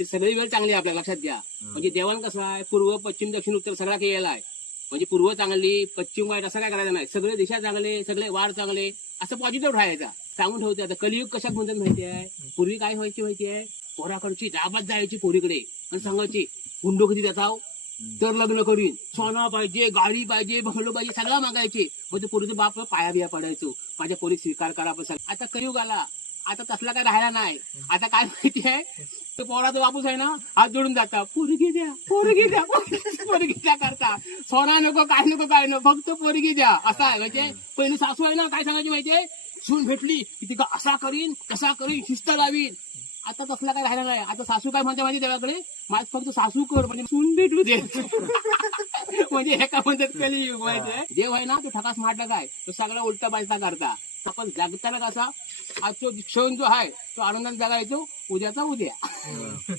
ते सगळी वेळ चांगली आहे आपल्या लक्षात घ्या. म्हणजे देवाण कसं आहे, पूर्व पश्चिम दक्षिण उत्तर सगळा केलेला आहे. म्हणजे पूर्व चांगली पश्चिम वाईट असं काय करायचं नाही. सगळे दिशा चांगले, सगळे वार चांगले, असं पॉझिटिव्ह राहायचा. सांगून ठेवते. आता कलियुग कशात म्हणतात माहिती आहे, पूर्वी काय व्हायची माहितीये, पोराकडची दाबात जायची पोरीकडे आणि सांगायची हुंडो किती देता तर लग्न करीन, सोना पाहिजे, गाडी पाहिजे, बंगलो पाहिजे, सगळं मागायचे. मग ते पोरीचे बाप पाया बिया पडायचो, माझ्या पोरी स्वीकार करा. पण आता कलियुग आला, आता तसला काय राहिला नाही. आता काय माहितीये, तो पोराचा बापूस आहे ना, हात जोडून जाता, पोरगी द्या, पोरगी द्या, पोरगी द्या करता. सोना नको, काय नको, काय नको, फक्त पोरगी द्या. असं आहे. म्हणजे पहिली सासू आहे ना, काय सांगायची माहितीये, सून भेटली की ती असा करीन, कसा करीन, शिस्त लावीन. आता तसला काय राहिला नाही. आता सासू काय म्हणते माहिती देवाकडे, माझ फक्त सासू कर, म्हणजे सून भेटू दे. म्हणजे हे काय म्हणतात कलियुग. माहितीये, देव आहे ना तो ठकास मारला काय, तो सगळा उलटा पालटा करता. आपण जगताना कसा, आज तो क्षण जो आहे तो आनंदाने जगायचो, उद्याचा उद्या.